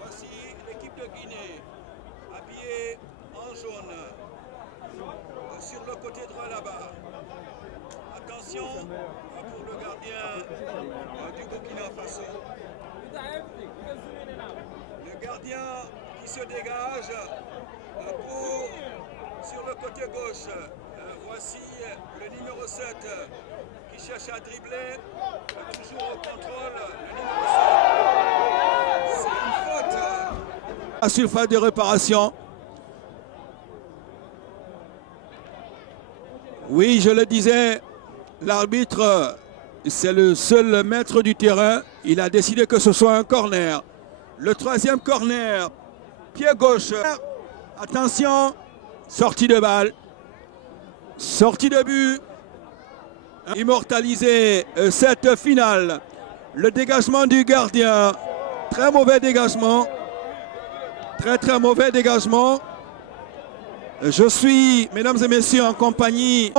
Voici l'équipe de Guinée, habillée en jaune, sur le côté droit là-bas. Attention pour le gardien du Burkina Faso. Le gardien qui se dégage sur le côté gauche. Voici le numéro 7 qui cherche à dribbler, toujours au contrôle. Le numéro 7. C'est une faute. La surface de réparation. Oui, je le disais, l'arbitre, c'est le seul maître du terrain. Il a décidé que ce soit un corner. Le troisième corner, pied gauche. Attention, sortie de balle. Sortie de but. Immortaliser cette finale. Le dégagement du gardien. Très mauvais dégagement. Très mauvais dégagement. Je suis, mesdames et messieurs, en compagnie.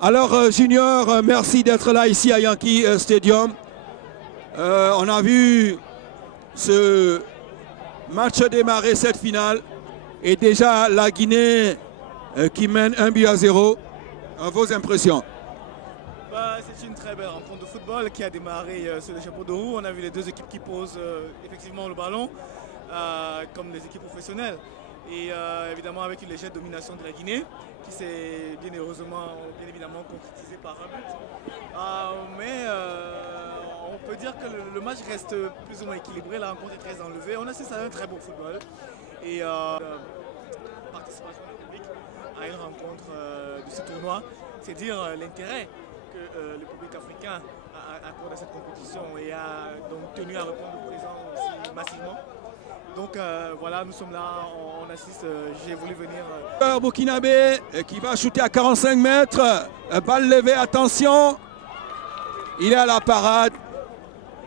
Alors, Junior, merci d'être là ici à Yankee Stadium. On a vu ce match démarrer, cette finale. Et déjà, la Guinée qui mène 1-0. Vos impressions? C'est une très belle rencontre de football qui a démarré sur le chapeau de roue. On a vu les deux équipes qui posent effectivement le ballon comme des équipes professionnelles. Et évidemment avec une légère domination de la Guinée qui s'est bien évidemment concrétisée par un but. Mais on peut dire que le match reste plus ou moins équilibré, la rencontre est très enlevée. On assiste à un très beau football et participation du public à une rencontre de ce tournoi, c'est dire l'intérêt que le public africain accorde à cette compétition et a donc tenu à répondre présent aussi massivement. Donc voilà, nous sommes là, on assiste, j'ai voulu venir. Burkinabé qui va shooter à 45 mètres, balle levée, attention, il est à la parade.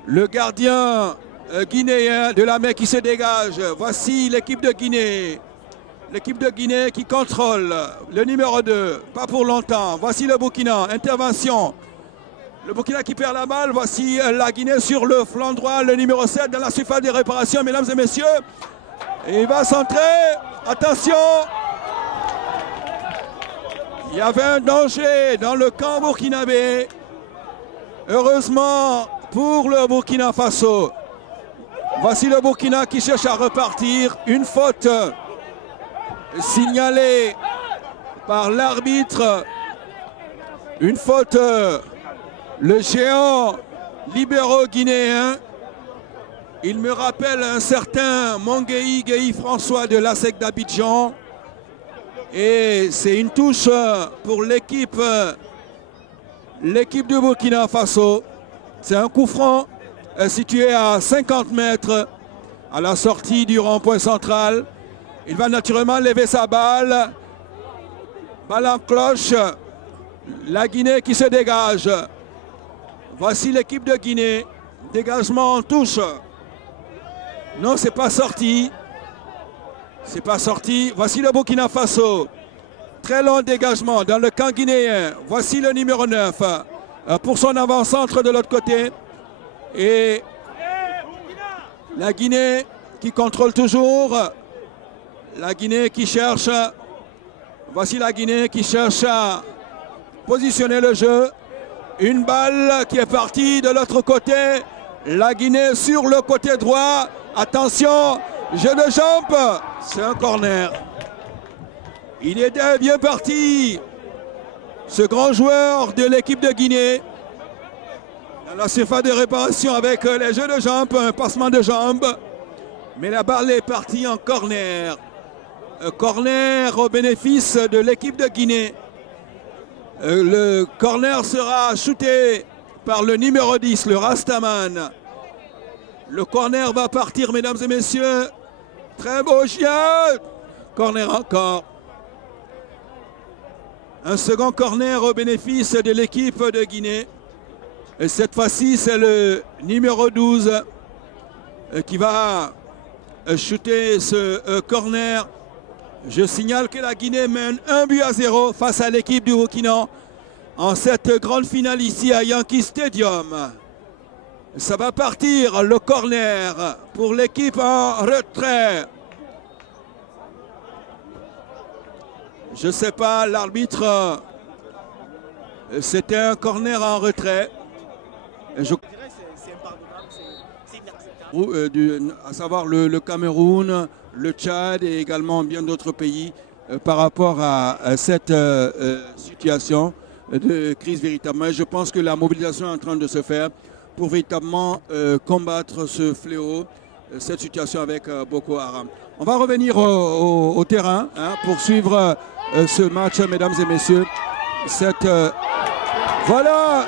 Le gardien guinéen de la mer qui se dégage, voici l'équipe de Guinée. L'équipe de Guinée qui contrôle le numéro 2, pas pour longtemps. Voici le Burkina, intervention. Le Burkina qui perd la balle, voici la Guinée sur le flanc droit, le numéro 7 dans la surface de réparation, mesdames et messieurs. Et il va centrer, attention. Il y avait un danger dans le camp burkinabé. Heureusement pour le Burkina Faso. Voici le Burkina qui cherche à repartir. Une faute signalée par l'arbitre. Une faute. Le géant libéraux guinéens. Il me rappelle un certain Monguei Gueye François de l'ASEC d'Abidjan. Et c'est une touche pour l'équipe de Burkina Faso. C'est un coup franc situé à 50 mètres à la sortie du rond-point central. Il va naturellement lever sa balle. Balle en cloche. La Guinée qui se dégage. Voici l'équipe de Guinée. Dégagement en touche. Non, c'est pas sorti. C'est pas sorti. Voici le Burkina Faso. Très long dégagement dans le camp guinéen. Voici le numéro 9 pour son avant-centre de l'autre côté. Et la Guinée qui contrôle toujours. La Guinée qui cherche. Voici la Guinée qui cherche à positionner le jeu. Une balle qui est partie de l'autre côté. La Guinée sur le côté droit. Attention, jeu de jambe. C'est un corner. Il était bien parti. Ce grand joueur de l'équipe de Guinée. Dans la surface de réparation avec les jeux de jambes, un passement de jambes. Mais la balle est partie en corner. Un corner au bénéfice de l'équipe de Guinée. Le corner sera shooté par le numéro 10, le Rastaman. Le corner va partir, mesdames et messieurs. Très beau chien. Corner encore. Un second corner au bénéfice de l'équipe de Guinée. Et cette fois-ci, c'est le numéro 12 qui va shooter ce corner. Je signale que la Guinée mène 1-0 face à l'équipe du Burkina en cette grande finale ici à Yankee Stadium. Ça va partir le corner pour l'équipe en retrait. Je ne sais pas, l'arbitre, c'était un corner en retrait. C'est impardonnable, c'est inacceptable. À savoir le Cameroun, le Tchad et également bien d'autres pays par rapport à cette situation de crise véritablement. Je pense que la mobilisation est en train de se faire pour véritablement combattre ce fléau, cette situation avec Boko Haram. On va revenir au terrain pour suivre ce match, mesdames et messieurs. Voilà,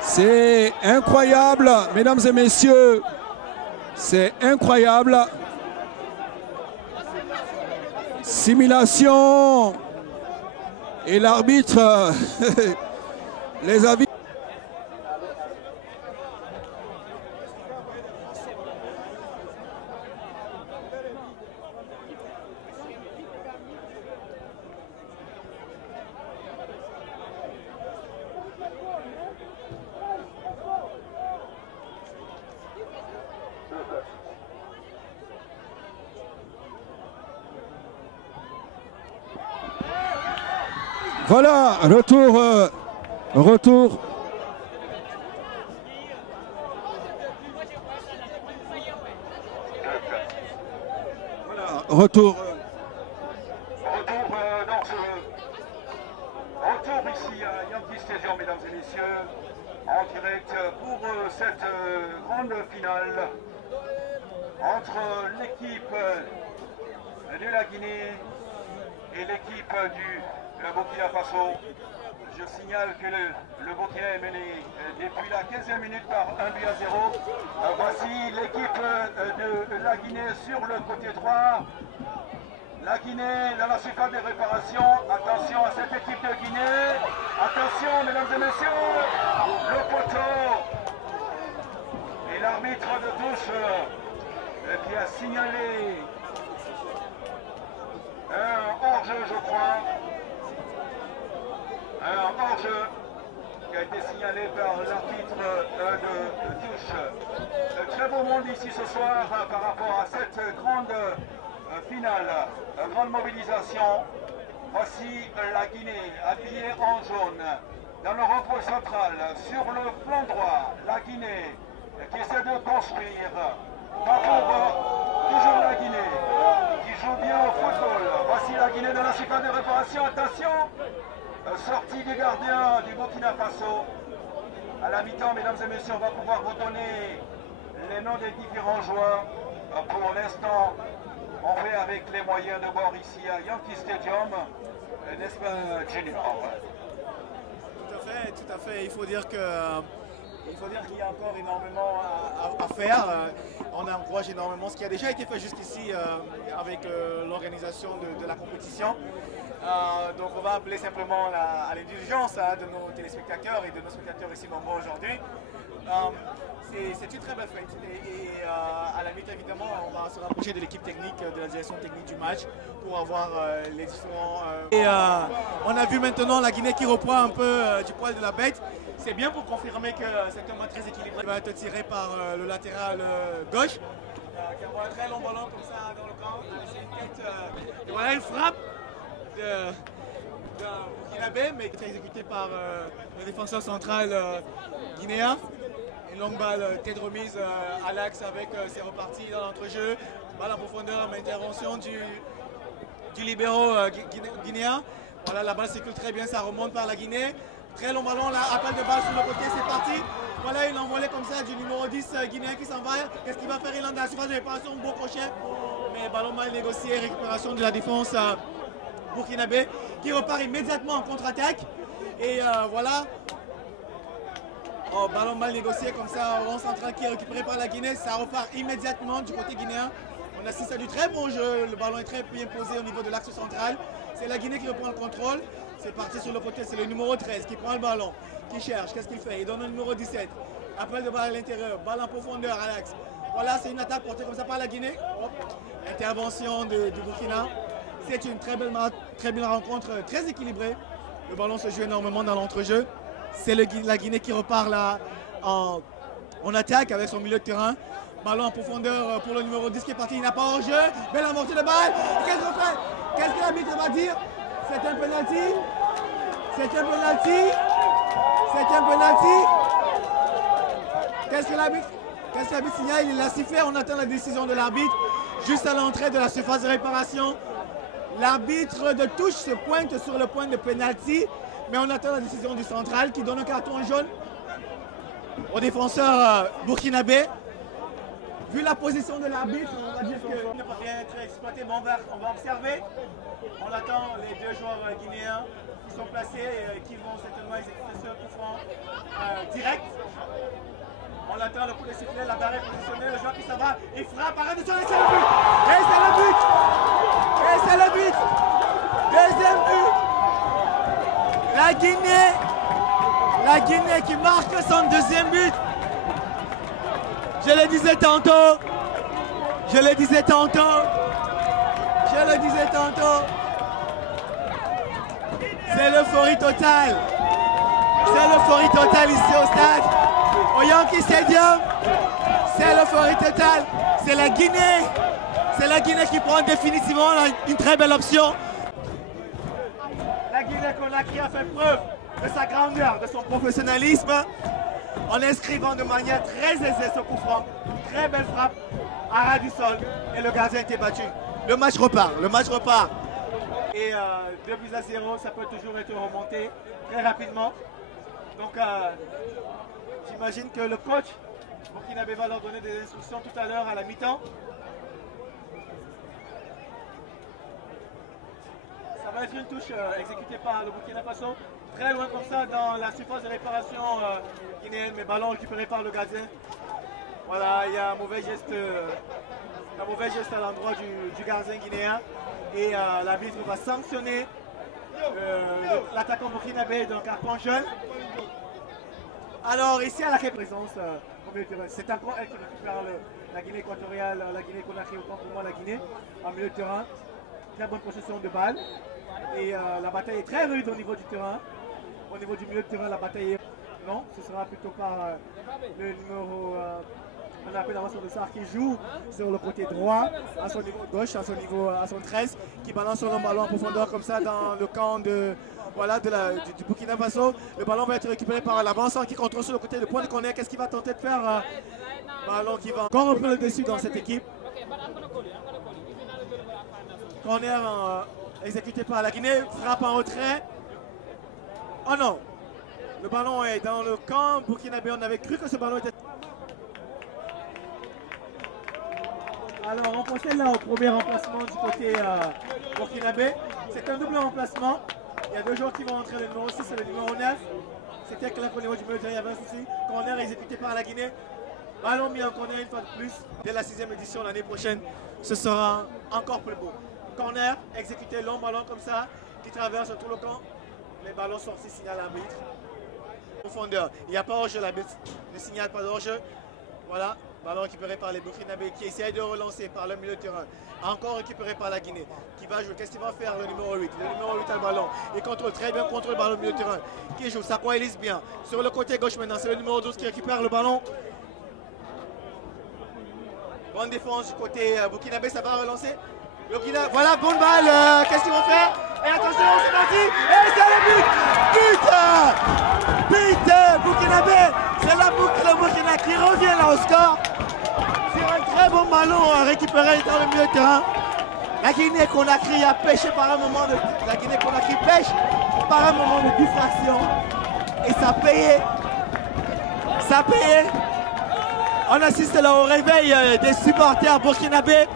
c'est incroyable, mesdames et messieurs. C'est incroyable. Simulation. Et l'arbitre les avis. Voilà, retour. Voilà, retour. Retour ici à Yankee Stadium, mesdames et messieurs, en direct pour cette grande finale entre l'équipe de la Guinée et l'équipe du Burkina Faso. Je signale que le Burkina est mené depuis la 15e minute par 1-0. Voici l'équipe de la Guinée sur le côté droit. La Guinée dans la surface de réparation. Attention à cette équipe de Guinée. Attention, mesdames et messieurs, le poteau. Et l'arbitre de touche qui a signalé un hors-jeu, je crois. Un hors-jeu qui a été signalé par l'arbitre de touche. Très beau monde ici ce soir par rapport à cette grande finale, grande mobilisation. Voici la Guinée habillée en jaune dans le rond-point central, sur le flanc droit. La Guinée qui essaie de construire. Toujours la Guinée qui joue bien au football. Voici la Guinée dans la surface de réparation. Attention, sortie du gardien du Burkina Faso. À la mi-temps, mesdames et messieurs, on va pouvoir vous donner les noms des différents joueurs. Pour l'instant, on fait avec les moyens de bord ici à Yankee Stadium, n'est-ce pas, Junior? Tout à fait. Il faut dire qu'il y a encore énormément à faire. On encourage énormément ce qui a déjà été fait juste ici avec l'organisation de la compétition. Donc on va appeler simplement à l'indulgence de nos téléspectateurs et de nos spectateurs ici nombreux aujourd'hui. C'est une très belle fête et à la mi-temps évidemment on va se rapprocher de l'équipe technique, de la direction technique du match pour avoir les différents... on a vu maintenant la Guinée qui reprend un peu du poil de la bête. C'est bien pour confirmer que c'est un match très équilibré. Il va être tiré par le latéral gauche qui envoie un très long ballon comme ça dans le camp. C'est une tête, et voilà une frappe de Burkinabé, mais qui est exécutée par le défenseur central guinéen. Une longue balle, tête remise à l'axe avec c'est reparti dans l'entrejeu. Balle en profondeur, mais intervention du libéro guinéen. Voilà, la balle circule très bien, ça remonte par la Guinée. Très long ballon, là, appel de balle sur le côté, c'est parti. Voilà une envolée comme ça du numéro 10 guinéen qui s'en va. Qu'est-ce qu'il va faire? Il entre dans la surface de réparation, beau crochet. Mais ballon mal négocié, récupération de la défense burkinabé qui repart immédiatement en contre-attaque. Et voilà. Oh, ballon mal négocié comme ça, rond central qui est récupéré par la Guinée. Ça repart immédiatement du côté guinéen. On assiste à du très bon jeu. Le ballon est très bien posé au niveau de l'axe central. C'est la Guinée qui reprend le contrôle. C'est parti sur le côté, c'est le numéro 13 qui prend le ballon, qui cherche, qu'est-ce qu'il fait? Il donne le numéro 17. Appel de balle à l'intérieur, balle en profondeur à l'axe. Voilà, c'est une attaque portée comme ça par la Guinée. Hop. Intervention du Burkina. C'est une très belle rencontre, très équilibrée. Le ballon se joue énormément dans l'entrejeu. C'est la Guinée qui repart là en attaque avec son milieu de terrain. Ballon en profondeur pour le numéro 10 qui est parti, il n'a pas hors jeu. Belle amortie de balle. Qu'est-ce qu'on fait? Qu'est-ce que l'arbitre va dire? C'est un penalty. C'est un penalty. C'est un penalty. Qu'est-ce que l'arbitre signale? Il l'a sifflé. On attend la décision de l'arbitre juste à l'entrée de la surface de réparation. L'arbitre de touche se pointe sur le point de penalty, mais on attend la décision du central qui donne un carton jaune au défenseur burkinabé. Vu la position de l'arbitre, on va dire qu'il ne peut rien être exploité, mais on va observer. On attend les deux joueurs guinéens qui sont placés et qui vont certainement exécuter ce coup franc direct. On attend le coup de sifflet, la barre est positionnée, le joueur qui s'en va, il frappe, arrête de sonner, c'est le but! Et c'est le but! Et c'est le but! Deuxième but! La Guinée qui marque son deuxième but! Je le disais tantôt, c'est l'euphorie totale. C'est l'euphorie totale ici au stade, au Yankee Stadium. C'est l'euphorie totale. C'est la Guinée qui prend définitivement une très belle option. La Guinée-Conakry a fait preuve de sa grandeur, de son professionnalisme, en inscrivant de manière très aisée ce coup franc. Très belle frappe à ras du sol et le gardien a été battu. Le match repart. Et 2-0, ça peut toujours être remonté très rapidement. Donc j'imagine que le coach burkinabé va leur donner des instructions tout à l'heure à la mi-temps. Ça va être une touche exécutée par le Burkina Faso. Très loin comme ça dans la surface de réparation guinéenne, mais ballon récupéré par le gardien. Voilà, il y a un mauvais geste à l'endroit du gardien guinéen. Et l'arbitre va sanctionner l'attaquant burkinabé d'un carton jaune. Alors ici à la présence, c'est encore elle qui récupère la Guinée équatoriale, la Guinée Conakry, autant pour moi la Guinée, en milieu de terrain. Très bonne possession de balle. Et la bataille est très rude au niveau du terrain. Au niveau du milieu de terrain, la bataille est... Non, ce sera plutôt par le numéro... on appelle l'avancement de Sarr qui joue sur le côté droit, à son niveau gauche, à son 13, qui balance son ballon en profondeur comme ça dans le camp du Burkina Faso. Le ballon va être récupéré par l'avancement qui contrôle sur le côté de point de corner. Qu'est-ce qu'il va tenter de faire? Ballon qui va encore un peu le dessus dans cette équipe. Corner exécuté par la Guinée, frappe en retrait. Oh non! Le ballon est dans le camp burkinabé. On avait cru que ce ballon était... Alors, on procède là au premier remplacement du côté burkinabé. C'est un double remplacement. Il y a deux joueurs qui vont entrer, le numéro 6 et le numéro 9. C'était clair qu'au niveau du milieu, il y avait un souci. Corner exécuté par la Guinée. Ballon mis en corner une fois de plus. Dès la 6e édition l'année prochaine, ce sera encore plus beau. Corner exécuté, long ballon comme ça, qui traverse tout le camp. Les ballons sortis signalent l'arbitre. Profondeur, il n'y a pas hors-jeu, l'arbitre ne signale pas d'hors-jeu. Voilà, ballon récupéré par les Burkinabés qui essayent de relancer par le milieu de terrain. Encore récupéré par la Guinée qui va jouer. Qu'est-ce qu'il va faire le numéro 8? Le numéro 8 a le ballon. Il contrôle très bien, contrôle le ballon au milieu de terrain. Qui joue, Sakwa Elise bien. Sur le côté gauche maintenant, c'est le numéro 12 qui récupère le ballon. Bonne défense du côté burkinabé, ça va relancer. Voilà, bonne balle. Qu'est-ce qu'ils vont faire? Et attention, c'est parti. Et c'est le but. But burkinabé. C'est la boucle le Burkina qui revient là au score. Sur un très bon ballon récupéré dans le milieu de terrain. La Guinée-Conakry a pêché par un moment de... La Guinée-Conakry pêche par un moment de distraction. Et ça payait. Ça payait. On assiste là au réveil des supporters burkinabés.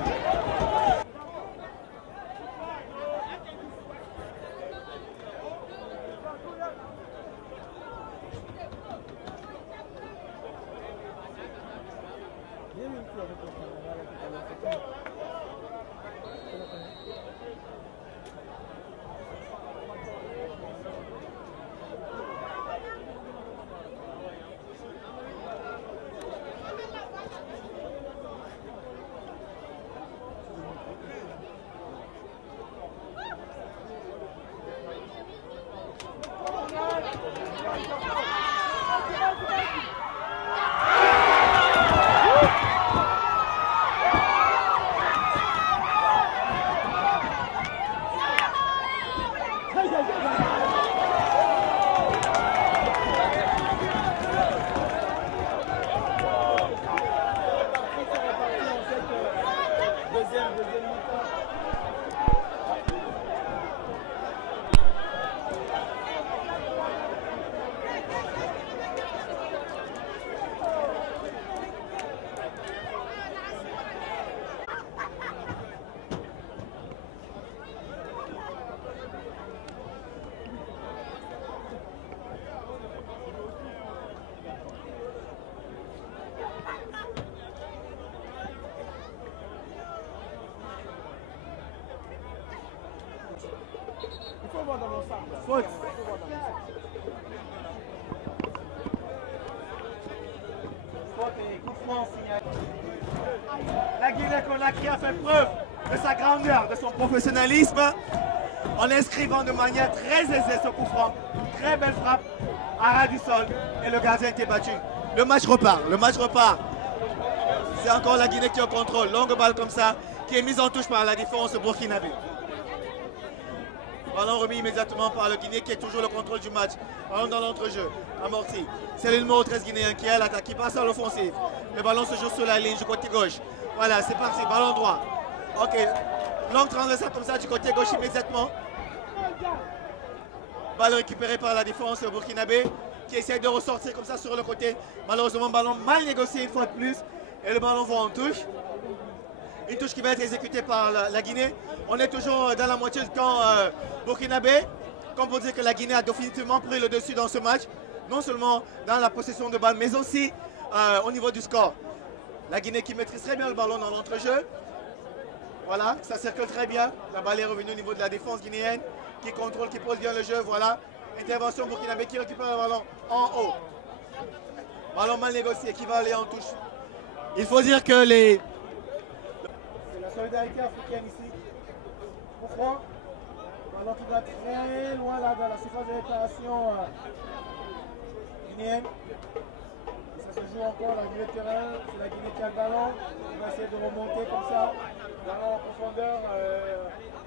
Faute. Faute et coup franc signalé. La Guinée-Conakry a fait preuve de sa grandeur, de son professionnalisme en inscrivant de manière très aisée ce coup franc. Très belle frappe à ras du sol et le gardien était battu. Le match repart, C'est encore la Guinée qui est au contrôle. Longue balle comme ça qui est mise en touche par la défense burkinabé. Ballon remis immédiatement par le Guinée qui est toujours le contrôle du match. Ballon dans l'entrejeu, amorti. C'est le numéro 13 guinéen qui est à l'attaque, qui passe à l'offensive. Le ballon se joue sur la ligne du côté gauche. Voilà, c'est parti, ballon droit. Ok, longue transversale comme ça du côté gauche immédiatement. Balle récupérée par la défense burkinabé qui essaie de ressortir comme ça sur le côté. Malheureusement, ballon mal négocié une fois de plus. Et le ballon va en touche. Une touche qui va être exécutée par la Guinée. On est toujours dans la moitié du camp burkinabé. Comme pour dire que la Guinée a définitivement pris le dessus dans ce match. Non seulement dans la possession de balle, mais aussi au niveau du score. La Guinée qui maîtrise très bien le ballon dans l'entrejeu. Voilà, ça circule très bien. La balle est revenue au niveau de la défense guinéenne. Qui contrôle, qui pose bien le jeu. Voilà, intervention burkinabé qui récupère le ballon en haut. Ballon mal négocié qui va aller en touche. Il faut dire que les... C'est la solidarité africaine ici. Au front, ballon qui va très loin là dans la surface de réparation guinéenne. Et ça se joue encore dans le milieu de terrain. C'est la Guinée qui a le ballon. On va essayer de remonter comme ça. Ballon en profondeur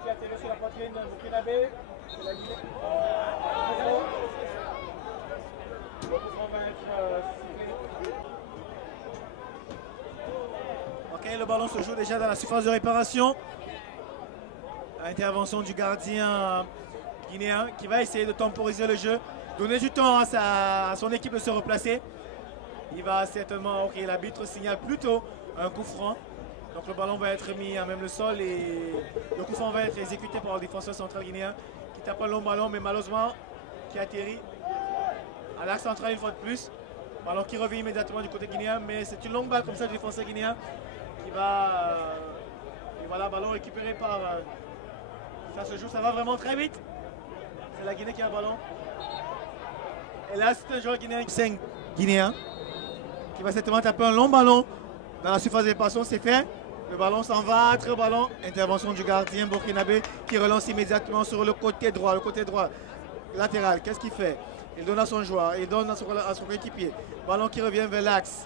qui atterrit sur la poitrine burkinabé. C'est la Guinée. Le coup franc va être sifflé. Ok, le ballon se joue déjà dans la surface de réparation. Intervention du gardien guinéen qui va essayer de temporiser le jeu. donner du temps à son équipe de se replacer. Il va certainement, ok, l'arbitre signale plutôt un coup franc. Donc le ballon va être mis à même le sol et le coup franc va être exécuté par le défenseur central guinéen qui tape un long ballon, mais malheureusement qui atterrit à l'axe central une fois de plus. Ballon qui revient immédiatement du côté guinéen, mais c'est une longue balle comme ça du défenseur guinéen qui va... et voilà, ballon récupéré par... ça se joue, ça va vraiment très vite. C'est la Guinée qui a le ballon. Et là, c'est un joueur guinéen, 5 guinéens, qui va certainement taper un long ballon dans la surface de réparation. C'est fait. Le ballon s'en va, très ballon. Intervention du gardien burkinabé qui relance immédiatement sur le côté droit latéral. Qu'est-ce qu'il fait? Il donne à son joueur, il donne à son équipier. Ballon qui revient vers l'axe.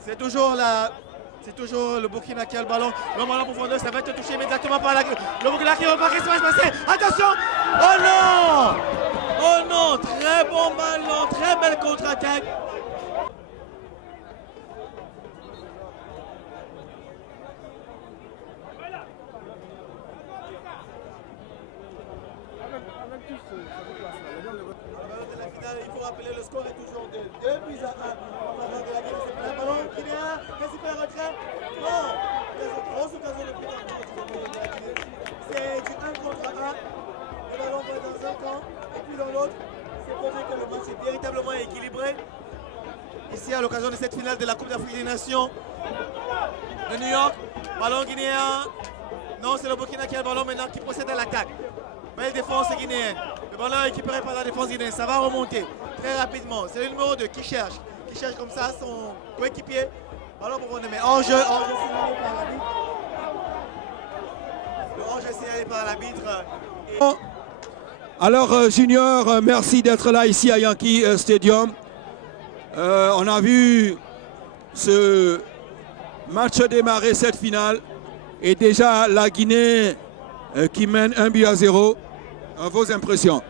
C'est toujours le Burkina qui a le ballon. Le ballon profondeur, ça va être touché immédiatement par le Burkina qui repart. Qu'est-ce qui va se passer? Attention! Oh non! Oh non! Très bon ballon, très belle contre-attaque. Il faut rappeler, le score est toujours de 2 buts à 1 en faveur de la Guinée. C'est le ballon qui vient, qu'est-ce qu'il fait un retrait? Non! Il y a une grosse occasion de but de la Guinée. C'est du 1 contre 1. Le ballon va dans un camp et puis dans l'autre. C'est pour dire que le match est véritablement équilibré. Ici, à l'occasion de cette finale de la Coupe d'Afrique des Nations de New York. Ballon guinéen. Non, c'est le Burkina qui a le ballon maintenant qui procède à l'attaque. Belle défense guinéenne. Le ballon est récupéré par la défense guinéenne. Ça va remonter très rapidement. C'est le numéro 2 qui cherche comme ça son coéquipier. Ballon pour mais hors-jeu signalé par l'arbitre. Le hors-jeu signalé par l'arbitre. Alors Junior, merci d'être là ici à Yankee Stadium. On a vu ce match démarrer, cette finale. Et déjà la Guinée qui mène 1-0. Vos impressions?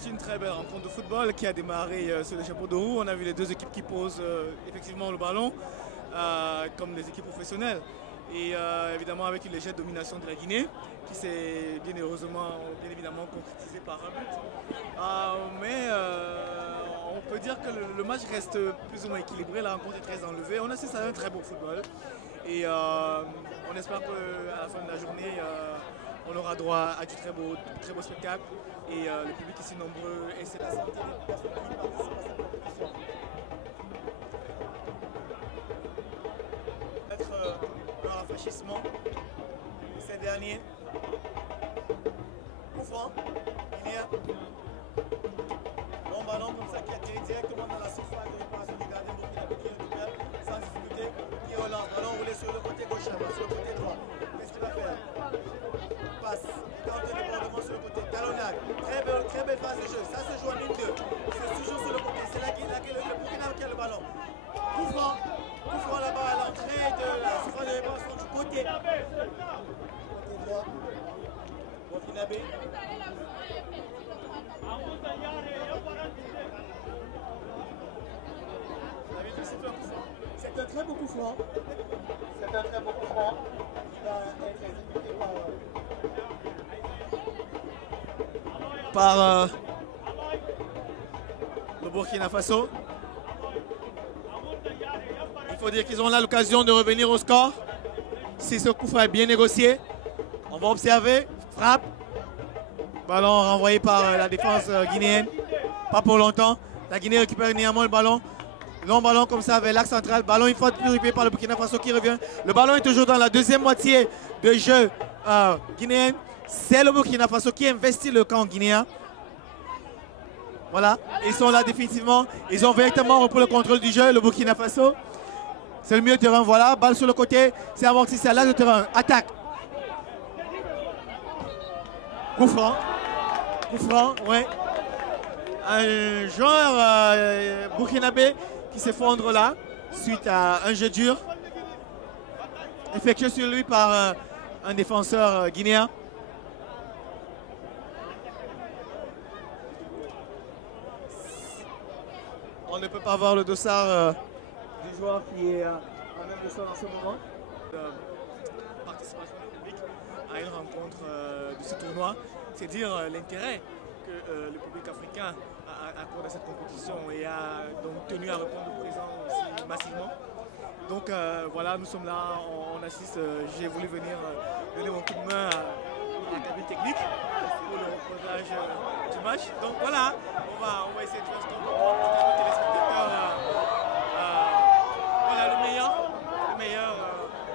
C'est une très belle rencontre de football qui a démarré sur le chapeau de roue. On a vu les deux équipes qui posent effectivement le ballon comme des équipes professionnelles. Et évidemment avec une légère domination de la Guinée qui s'est bien évidemment concrétisée par un but. Mais on peut dire que le match reste plus ou moins équilibré. La rencontre est très enlevée. On assiste à un très beau football. Et on espère qu'à la fin de la journée, on aura droit à du très beau spectacle et le public est si nombreux et c'est la santé des personnes qui participent à cette compétition. Être un rafraîchissement de ces derniers. Coup franc, guinéen. Bon ballon comme ça qui atterrit directement dans la surface de réparation du gardien burkinabé qui récupère sans difficulté, qui relance. Ballon roulé sur le côté gauche, sur le côté droit. Qu'est-ce qu'il va faire? Passe, il tente le débordement sur le côté, talonnade, très belle phase de jeu, ça se joue en 1-2, c'est toujours sur le côté, c'est là le Burkina qui a le ballon. Coup franc là-bas à l'entrée de la surface de réparation du côté droit, burkinabé. C'est un très beau coup franc. C'est un très beau coup franc qui va être exécuté par le Burkina Faso. Il faut dire qu'ils ont là l'occasion de revenir au score. Si ce coup franc est bien négocié, on va observer. Frappe. Ballon renvoyé par la défense guinéenne. Pas pour longtemps. La Guinée récupère néanmoins le ballon. Long ballon comme ça vers l'axe central. Ballon une fois de plus récupéré par le Burkina Faso qui revient. Le ballon est toujours dans la deuxième moitié de jeu guinéen. C'est le Burkina Faso qui investit le camp guinéen. Voilà, ils sont là définitivement. Ils ont véritablement repris le contrôle du jeu, le Burkina Faso. C'est le milieu de terrain, voilà. Balle sur le côté, c'est amorti, c'est à l'âge de terrain. Attaque. Coup franc, ouais. Un joueur burkinabé qui s'effondre là, suite à un jeu dur. Effectué sur lui par un défenseur guinéen. On ne peut pas voir le dossard du joueur qui est à même le sol en ce moment. Participation du public à une rencontre de ce tournoi. c'est dire l'intérêt que le public africain a accordé à cette compétition et a donc tenu à répondre présent aussi massivement. Donc voilà, nous sommes là, on assiste, j'ai voulu venir donner mon coup de main à la cabine technique pour le reportage du match. Donc voilà, on va essayer de faire ce qu'on peut pour montrer à nos téléspectateurs voilà, le meilleur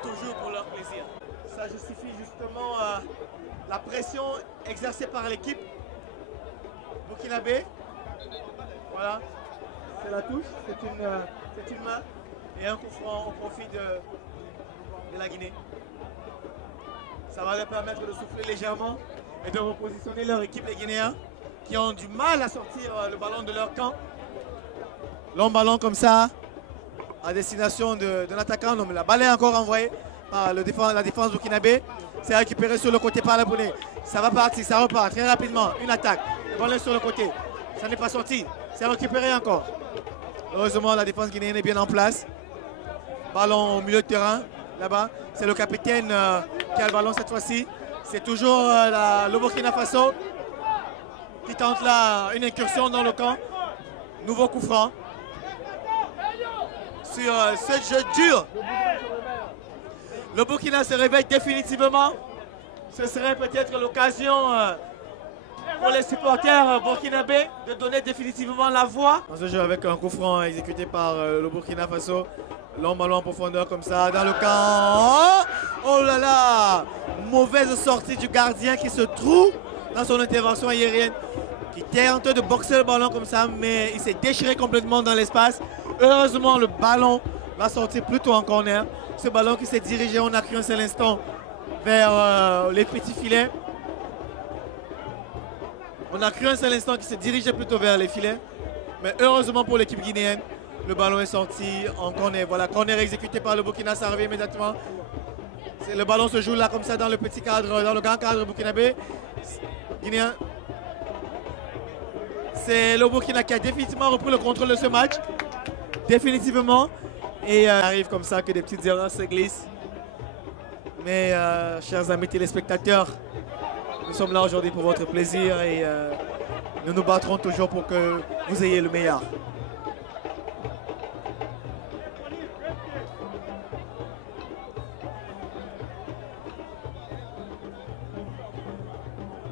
toujours pour leur plaisir. Ça justifie justement la pression exercée par l'équipe burkinabé. Voilà, c'est la touche, c'est une main et un coup franc au profit de la Guinée. Ça va leur permettre de souffler légèrement et de repositionner leur équipe, les Guinéens, qui ont du mal à sortir le ballon de leur camp. Long ballon comme ça, à destination d'un attaquant. Non, mais la balle est encore envoyée par la défense burkinabé. C'est récupéré sur le côté par la Bounée. Ça va partir, ça repart très rapidement. Une attaque. Le ballon est sur le côté. Ça n'est pas sorti. C'est récupéré encore. Heureusement, la défense guinéenne est bien en place. Ballon au milieu de terrain, là-bas. C'est le capitaine qui a le ballon cette fois-ci. C'est toujours le Burkina Faso qui tente là une incursion dans le camp. Nouveau coup franc. Sur ce jeu dur, le Burkina se réveille définitivement. Ce serait peut-être l'occasion pour les supporters burkinabés de donner définitivement la voix. Dans ce jeu avec un coup franc exécuté par le Burkina Faso. Long ballon en profondeur comme ça dans le camp. Oh là là! Mauvaise sortie du gardien qui se trouve dans son intervention aérienne. Qui tente de boxer le ballon comme ça, mais il s'est déchiré complètement dans l'espace. Heureusement, le ballon va sortir plutôt en corner. Ce ballon qui s'est dirigé, on a cru un seul instant, vers les petits filets. On a cru un seul instant qu'il s'est dirigé plutôt vers les filets. Mais heureusement pour l'équipe guinéenne, le ballon est sorti en corner. Voilà, corner exécuté par le Burkina, ça revient immédiatement. Le ballon se joue là comme ça dans le petit cadre, dans le grand cadre burkinabé. Guinéen. C'est le Burkina qui a définitivement repris le contrôle de ce match. Définitivement. Et arrive comme ça que des petites erreurs se glissent. Mais chers amis téléspectateurs, nous sommes là aujourd'hui pour votre plaisir et nous nous battrons toujours pour que vous ayez le meilleur.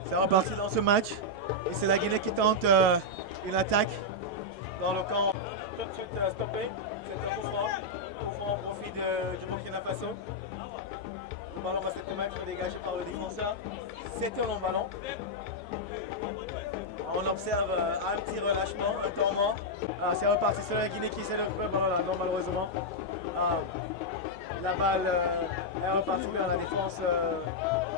C'est reparti dans ce match. Et c'est la Guinée qui tente une attaque dans le camp. Tout de suite stoppé. C'est un coup franc au profit du Burkina Faso. Le ballon va se dégagé par le défenseur. C'est un long ballon. On observe un petit relâchement, un temps mort. C'est reparti, c'est la Guinée qui essaie de récupérer le ballon là, non malheureusement. La balle est repartie vers la défense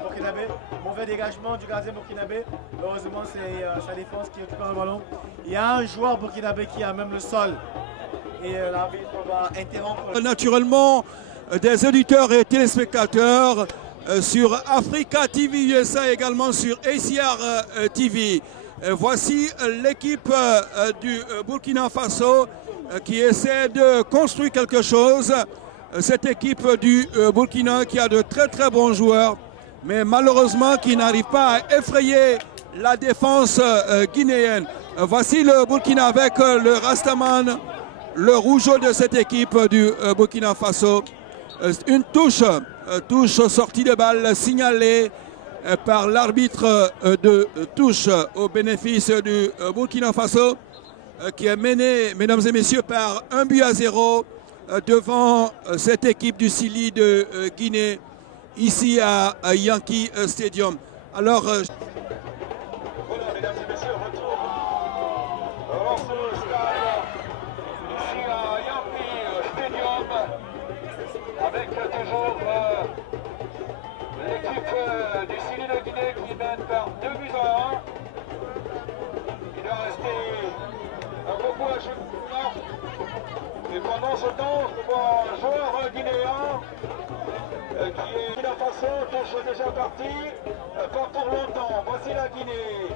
burkinabé. Mauvais dégagement du gardien burkinabé. Heureusement, c'est sa défense qui récupère le ballon. Il y a un joueur burkinabé qui a même le sol. Et l'arbitre va interrompre. Naturellement, des auditeurs et téléspectateurs sur Africa TV USA, également sur ACR TV. Voici l'équipe du Burkina Faso qui essaie de construire quelque chose. Cette équipe du Burkina qui a de très très bons joueurs, mais malheureusement qui n'arrive pas à effrayer la défense guinéenne. Voici le Burkina avec le Rastaman, le rougeau de cette équipe du Burkina Faso. Une touche sortie de balle signalée par l'arbitre de touche au bénéfice du Burkina Faso qui est mené, mesdames et messieurs, par 1-0 devant cette équipe du Sili de Guinée ici à Yankee Stadium. Alors, voilà, mesdames et messieurs, retour dans ce stade ici à Yankee Stadium avec toujours l'équipe du Sili de Guinée qui mène par 2-1. Il doit rester beaucoup à jouer. Et pendant ce temps, je vois un joueur guinéen qui est Burkina Faso, touche déjà parti, pas pour longtemps. Voici la Guinée.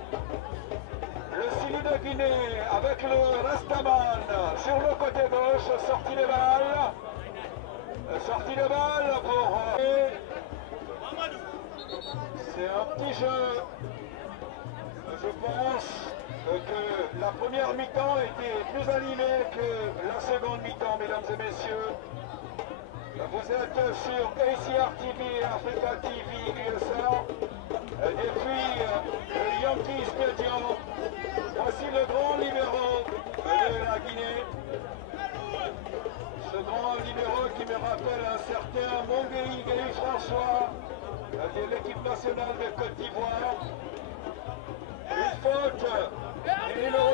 Le Sili de Guinée avec le Rastaman sur le côté gauche, sortie de balle. Sortie de balle pour... C'est un petit jeu Je pense que la première mi-temps était plus animée que la seconde mi-temps, mesdames et messieurs. Vous êtes sur ACR TV et Africa TV USA. Depuis le Yankee Stadium, voici le grand libéro de la Guinée. Ce grand libéro qui me rappelle un certain Monguéhi Guéhi François de l'équipe nationale de Côte d'Ivoire. Une faute du numéro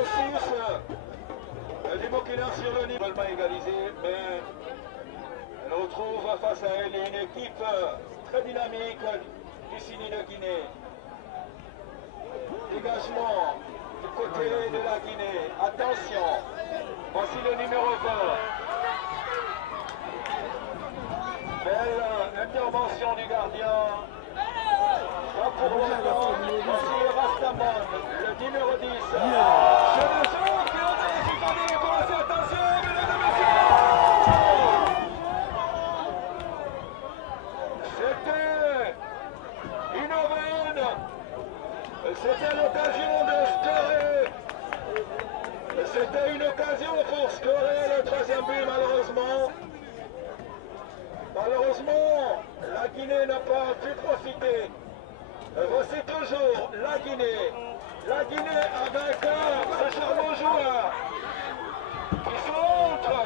6 du Burkina sur le niveau égalisé, mais elle retrouve face à elle une équipe très dynamique du Sini de Guinée. Dégagement du côté de la Guinée. Attention, voici le numéro 20. Belle intervention du gardien. Pas pour longtemps, voici Rastaman, le numéro 10. C'est le jeu qui en est résultat des commencer. Attention, mesdames et messieurs. C'était une aubaine. C'était l'occasion de scorer. C'était une occasion pour scorer le troisième but, malheureusement. Malheureusement, la Guinée n'a pas pu profiter. Voici toujours la Guinée. La Guinée avec ce charmant joueur qui s'entre.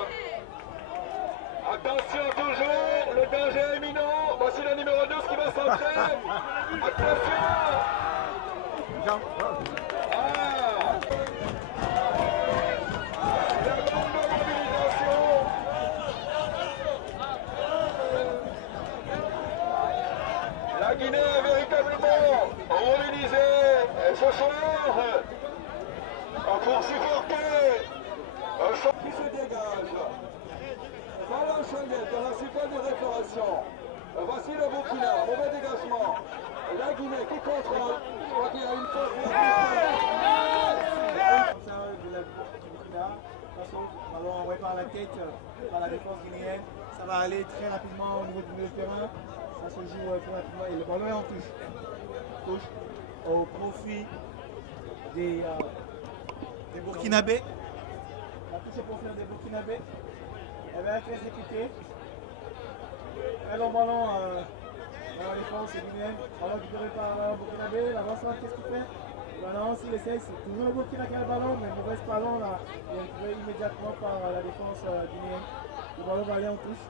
Attention toujours, le danger est imminent. Voici le numéro 12 qui va s'entrer. Attention. La grande mobilisation. La Guinée est véritablement mobilisée ce soir pour supporter qui se dégage. Voilà Chanel dans la super de réparation. Voici le Burkina, mauvais dégagement. La Guinée qui contrôle. Je crois qu'il y a une faute. Ballon envoyé par la tête, par la défense guinéenne. Ça va aller très rapidement au niveau du milieu de terrain. Ça se joue très rapidement et le ballon est en touche. Touche au profit des Burkinabés. La touche est profil des Burkinabés. Elle va être exécutée. Un long ballon dans la défense guinéenne. Ballon récupéré par Burkinabé. L'avancement, qu'est-ce qu'il fait? Maintenant, s'il essaye, c'est toujours le Burkina qui a le ballon, mais mauvais ballon là. Il est récupéré immédiatement par la défense guinéenne. Le ballon va aller en touche.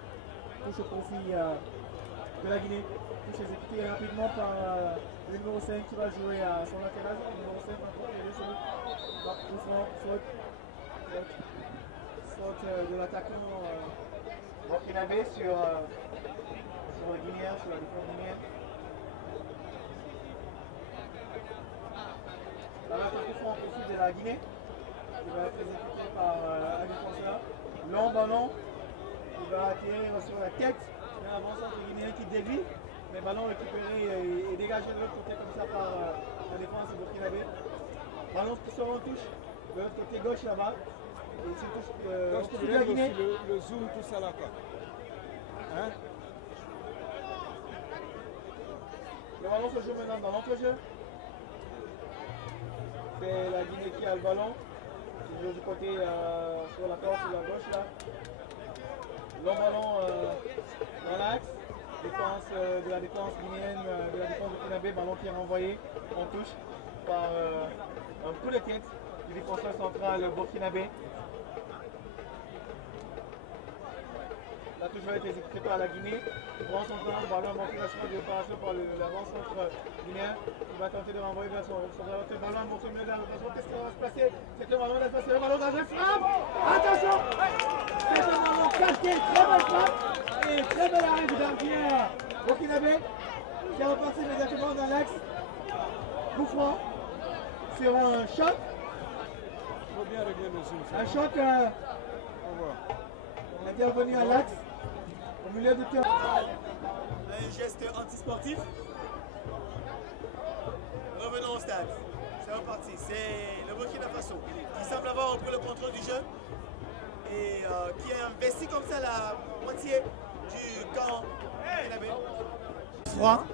Touche au profit de la Guinée. Touche exécutée rapidement par le numéro 5 qui va jouer à son latéral. Le numéro 5 va proposer sur faute de l'attaquant burkinabé sur le Guinéen, sur la défense guinéenne. La l'attaque au profit de la Guinée, qui va être exécuté par un défenseur. Long ballon, il va atterrir sur la tête d'un avançant guinéen qui dévie. Mais ballon récupéré et dégagé de l'autre côté comme ça par la défense burkinabé. Ballon qui sort en touche de l'autre côté gauche là-bas. Et c'est touche de la Guinée. Le zoom, tout ça là quoi. Hein? Le ballon se joue maintenant dans l'entrejeu. C'est la Guinée qui a le ballon. Qui joue du côté sur la corde, sur la gauche là. Long ballon dans l'axe. Défense de la défense guinéenne, de la défense burkinabé, ballon qui est renvoyé en touche par un coup de tête du défenseur central burkinabé. La touche va être exécutée par la Guinée. Grand central, ballon en motivation de réparation par l'avant-centre guinéen. Il va tenter de renvoyer vers son ballon pour son milieu de la rotation. Qu'est-ce qui va se passer? C'est le ballon d'espace, c'est le ballon d'argent. Frappe! Attention! C'est un ballon caché, très belle frappe. Et très bel arrêt du gardien burkinabé qui est reparti immédiatement dans l'axe. Coup franc sur un choc. Faut bien régler le zoom. Un choc intervenu à l'axe, au milieu du terrain. Un geste antisportif. Revenons au stade. C'est reparti. C'est le Burkina Faso qui semble avoir repris le contrôle du jeu et qui a investi comme ça la moitié du camp burkinabé. Froid,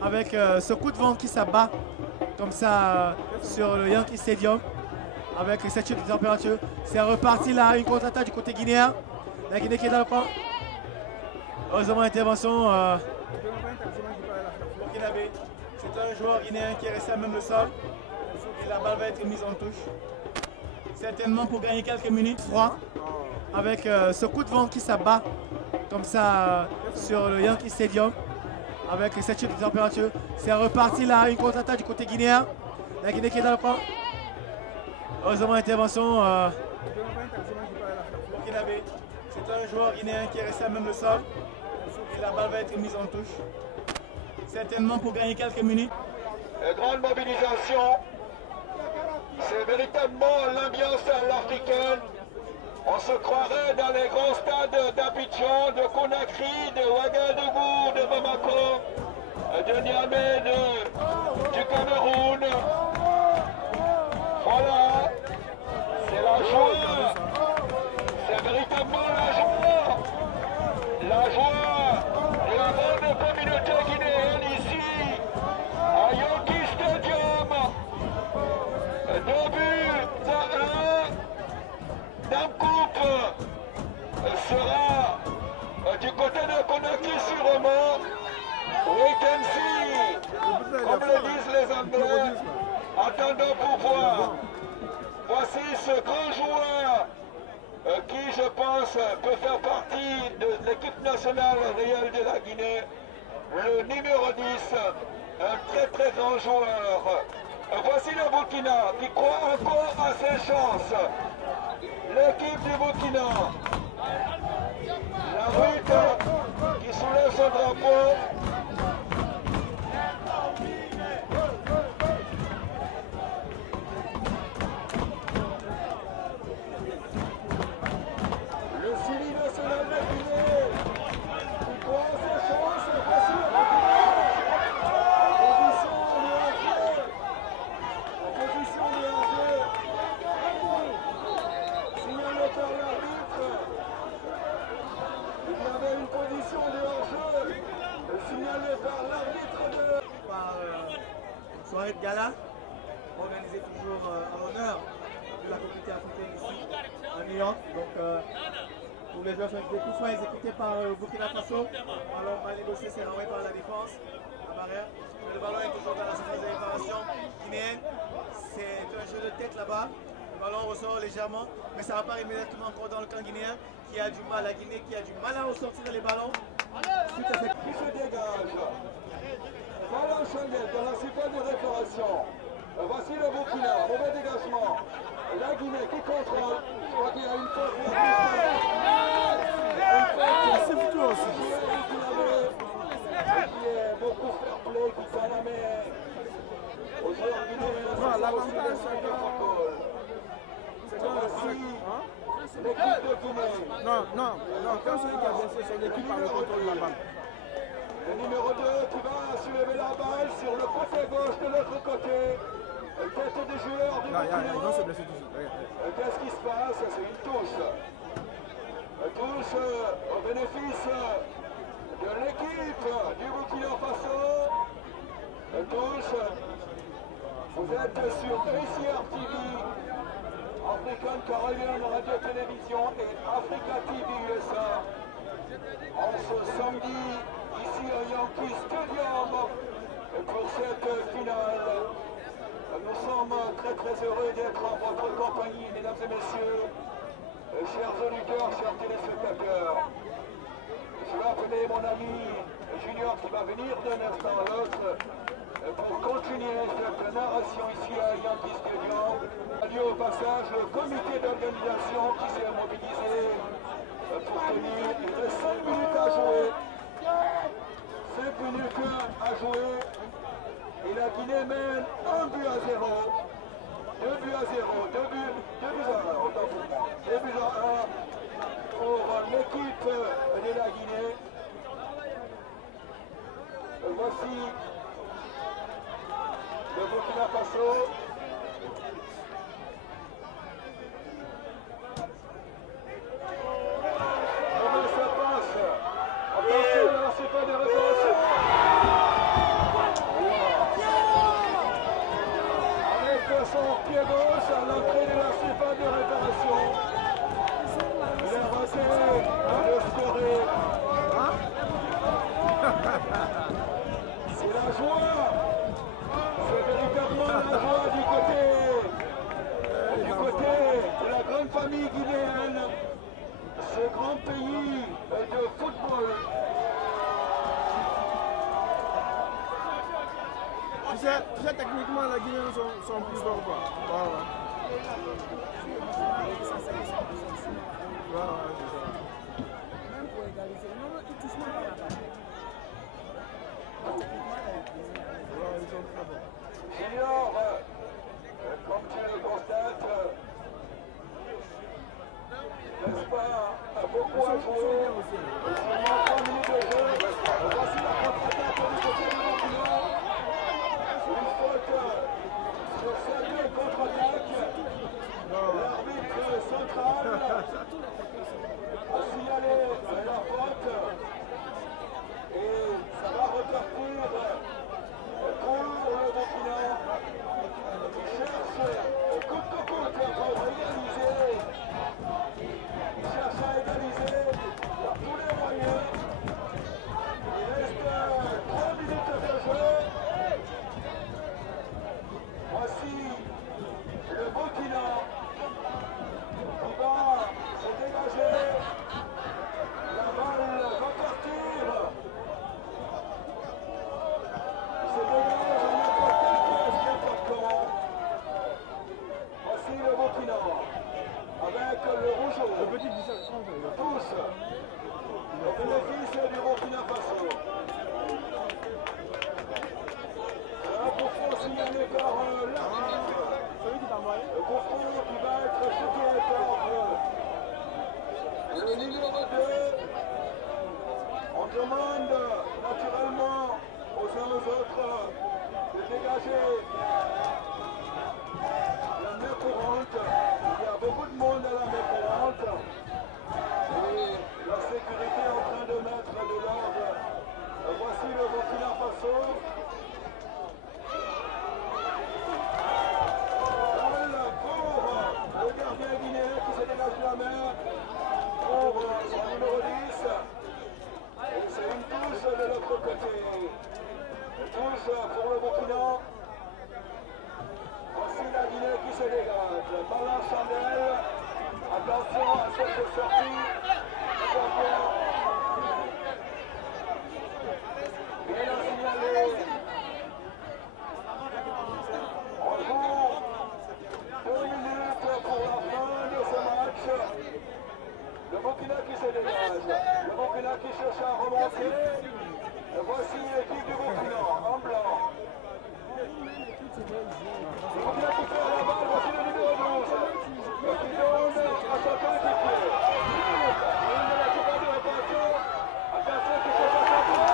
avec ce coup de vent qui s'abat comme ça sur le Yankee Stadium avec cette chute de température. C'est reparti là, une contre-attaque du côté guinéen. La Guinée qui est dans le coin. Heureusement, intervention burkinabé. C'est un joueur guinéen qui est resté à même le sol. Et la balle va être mise en touche. Certainement pour gagner quelques minutes froid. Avec ce coup de vent qui s'abat comme ça sur le Yankee Stadium. Avec cette chute de température. C'est reparti là, une contre-attaque du côté guinéen. La Guinée qui est dans le coin. Heureusement, intervention burkinabé. C'est un joueur guinéen qui est resté à même le sol. Et la balle va être mise en touche. Certainement pour gagner quelques minutes. Grande mobilisation. C'est véritablement l'ambiance à l'africaine. On se croirait dans les grands stades d'Abidjan, de Conakry, de Ouagadougou, de Bamako, de Niamey, du Cameroun. Voilà, c'est la joie. C'est véritablement la joie. La joie de la grande communauté guinéenne ici, à Yankee Stadium. 2 buts à 1. Namcoup sera du côté de Conakry sûrement. Wait and see, comme le disent les Anglais, attendons pour voir. Voici ce grand joueur qui, je pense, peut faire partie de l'équipe nationale réelle de la Guinée. Le numéro 10, un très très grand joueur. Voici le Burkina qui croit encore à ses chances. L'équipe du Burkina, la route qui soulève son drapeau. Le Syrie national de Guinée qui croit à ses chances. Voici le la position de Hergé. Signalé par l'arbitre. Il y avait une position de hors-jeu signalée par l'arbitre de... Par une soirée de gala organisée toujours à l'honneur de la communauté africaine ici à New York. Donc tous les joueurs sont des coups francs exécutés par Burkina Faso. Alors on va négocier, c'est renvoyé par la défense, la barrière. Le ballon est toujours dans la surface de réparation guinéenne. C'est un jeu de tête là-bas. Le ballon ressort légèrement, mais ça repart immédiatement encore dans le camp guinéen qui a du mal, la Guinée qui a du mal à ressortir les ballons. Qui se dégage. Voilà Changel dans la surface de réparation. Voici le Burkina, mauvais dégagement. La Guinée qui contrôle. Je crois qu'il y a une faute. C'est plutôt aussi. Qui est beaucoup fair play, qui fait la main aux joueurs guinéens. C'est aussi l'équipe de Guinée. Non, quand celui qui a laissé son équipe a le contrôle de la balle. Le numéro 2 qui va soulever la balle sur le côté gauche de l'autre côté. Tête du joueur du Burkina. Qu'est-ce qui se passe? C'est une touche. Une touche au bénéfice de l'équipe du Burkina Faso. Une touche. Vous êtes sur ACR TV, African Caribbean Radio Télévision et Africa TV USA. En ce samedi, ici à Yankee Stadium, pour cette finale. Nous sommes très très heureux d'être en votre compagnie, mesdames et messieurs, chers auditeurs, chers téléspectateurs. Je vais appeler mon ami Junior qui va venir d'un instant à l'autre pour continuer cette narration ici à Yankee Stadium. Salut au passage le comité d'organisation qui s'est mobilisé pour tenir. Il reste 5 minutes à jouer. 5 minutes à jouer. Et la Guinée mène 1 but à 0. 2 buts à 0. 2 buts à 1. Autant pour moi. 2 buts à 1 pour l'équipe de la Guinée. Voici le Burkina Faso. Comment ça passe? Attention à la surface de réparation. famille guinéenne, ce grand pays de football. Tu sais, techniquement, les Guinéens sont plus forts, quoi. Voilà. Voilà, c'est ça. Même pour égaliser. Non, il touche même pas la balle. Voilà, ils sont très bons. Junior, comme tu le constates, n'est-ce pas, beaucoup à jouer. Seulement 3 minutes de jeu. Voici la contre-attaque du côté du Burkina. Une faute sur cette contre-attaque. L'arbitre central a signalé la faute. Et ça va repartir pour le Burkina. Il cherche coûte que coûte pour égaliser. Il cherche à égaliser par tous les moyens. Il reste 3 minutes de jeu. Voici le Burkina qui va se dégager. La balle va partir. Il se dégage en n'importe quelle place, n'importe comment. Voici le Burkina avec le rougeau. Le petit 17 francs, Tous au bénéfice du Burkina Faso. Un coup franc signalé par l'arbitre. Le coup franc qui va être jeté par le numéro 2. On demande naturellement aux uns aux autres de dégager la main courante. Il y a beaucoup de monde à la main courante. Et la sécurité est en train de mettre de l'ordre. Voici le Burkina Faso. Balle pour le gardien guinéen qui se dégage de la main pour son numéro 10. Et c'est une touche de l'autre côté. Une touche pour le Burkina. Voici la Guinée qui se dégage. Balle en chandelle. Attention à cette sortie. Il a signalé. On joue 2 minutes pour la fin de ce match. Le Burkina qui se dégage. Le Burkina qui cherche à remonter. Et voici l'équipe du Burkina en blanc. Le Burkina qui perd la balle. Voici le numéro 12. Qui donne à son coéquipier. Attention qui se passe à toi.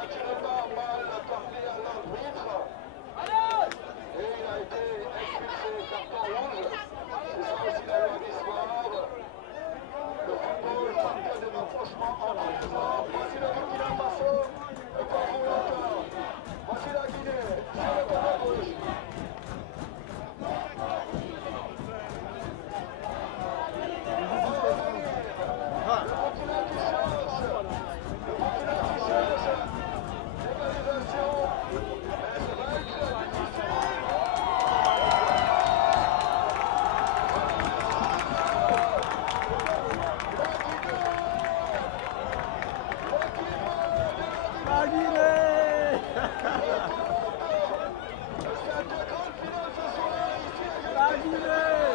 naturellement mal parlé à l'arbitre. Et il a été La Guinée. La Guinée.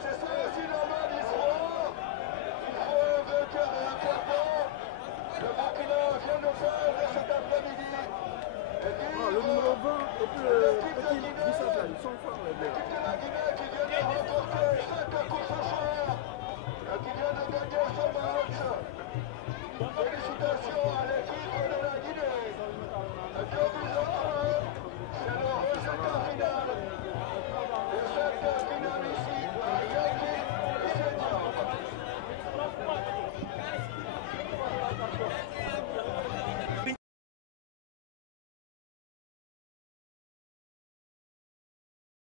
C'est ça aussi la loi d'histoire. Il faut un vainqueur et un perdant. Le Burkina vient de faire de cet après-midi. Le numéro 20 et puis le petit Bissau, ils sont forts les deux. L'équipe de la Guinée qui vient de remporter 5 courses au soir.